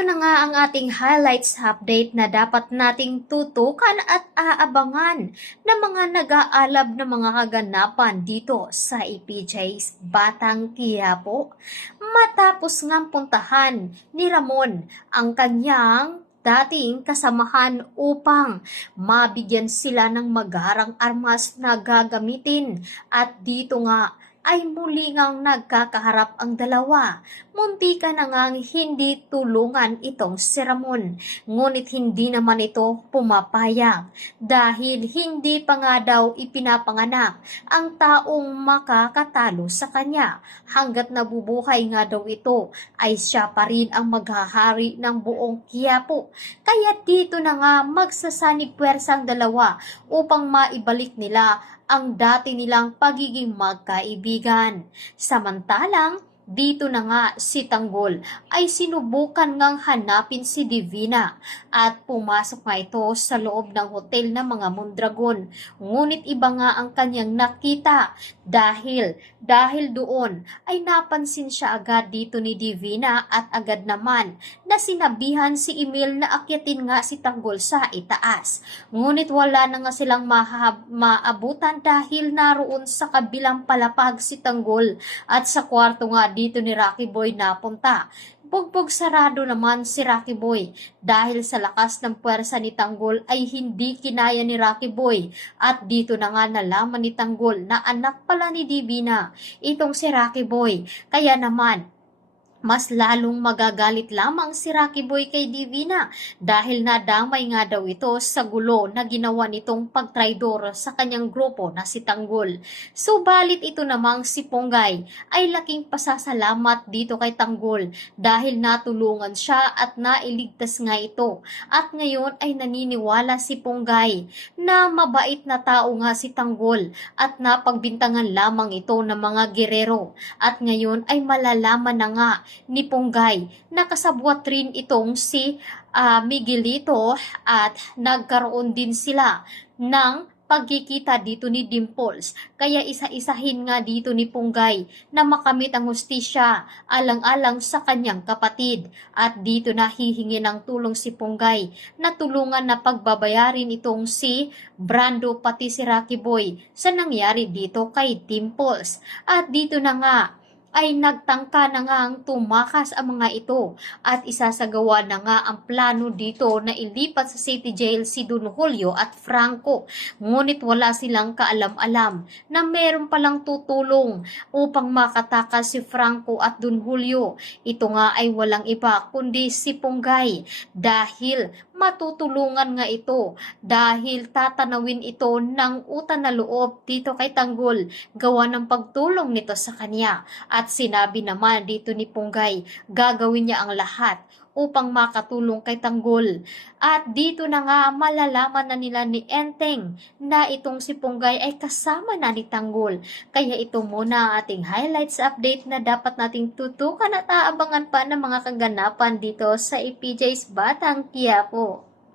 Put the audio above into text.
Ito na nga ang ating highlights update na dapat nating tutukan at aabangan ng mga nag-aalab na mga kaganapan dito sa EPJ's Batang Quiapo. Matapos ngang puntahan ni Ramon ang kanyang dating kasamahan upang mabigyan sila ng magarang armas na gagamitin at dito nga ay muli ngang nagkakaharap ang dalawa. Munti ka na ngang hindi tulungan itong si Ramon. Ngunit hindi naman ito pumapayag dahil hindi pa nga daw ipinapanganak ang taong makakatalo sa kanya. Hanggat nabubuhay nga daw ito ay siya pa rin ang maghahari ng buong Quiapo. Kaya dito na nga magsasanib puwersa ang dalawa upang maibalik nila ang dati nilang pagiging magkaibigan. Samantalang, dito na nga si Tanggol ay sinubukan ngang hanapin si Divina at pumasok nga ito sa loob ng hotel ng mga Mondragon. Ngunit iba nga ang kanyang nakita dahil doon ay napansin siya agad dito ni Divina at agad naman na sinabihan si Emil na akyatin nga si Tanggol sa itaas. Ngunit wala na nga silang maabutan dahil naroon sa kabilang palapag si Tanggol at sa kwarto nga dito ni Rocky Boy napunta. Bugbog sarado naman si Rocky Boy dahil sa lakas ng puwersa ni Tanggol ay hindi kinaya ni Rocky Boy at dito na nga nalaman ni Tanggol na anak pala ni Divina itong si Rocky Boy. Kaya naman mas lalong magagalit lamang si Rocky Boy kay Divina dahil nadamay nga daw ito sa gulo na ginawa nitong pagtraidor sa kanyang grupo na si Tanggol. Subalit ito namang si Ponggay ay laking pasasalamat dito kay Tanggol dahil natulungan siya at nailigtas nga ito. At ngayon ay naniniwala si Ponggay na mabait na tao nga si Tanggol at napagbintangan lamang ito ng mga gerero. At ngayon ay malalaman na nga ni Ponggay na kasabwat rin itong si Miguelito at nagkaroon din sila ng pagkikita dito ni Dimples. Kaya isa-isahin nga dito ni Ponggay na makamit ang hustisya alang-alang sa kanyang kapatid. At dito na hihingi ng tulong si Ponggay na tulungan na pagbabayarin itong si Brando pati si Rocky Boy sa nangyari dito kay Dimples. At dito na nga ay nagtangka na nga ang tumakas ang mga ito at isasagawa na nga ang plano dito na ilipat sa City Jail si Don Julio at Franco. Ngunit wala silang kaalam-alam na meron palang tutulong upang makatakas si Franco at Don Julio. Ito nga ay walang iba kundi si Ponggay dahil matutulungan nga ito dahil tatanawin ito ng utang na loob dito kay Tanggol gawa ng pagtulong nito sa kanya. At sinabi naman dito ni Ponggay, gagawin niya ang lahat upang makatulong kay Tanggol. At dito na nga malalaman na nila ni Enteng na itong si Ponggay ay kasama na ni Tanggol. Kaya ito muna ang ating highlights update na dapat nating tutukan at aabangan pa ng mga kaganapan dito sa EPJ's Batang Quiapo.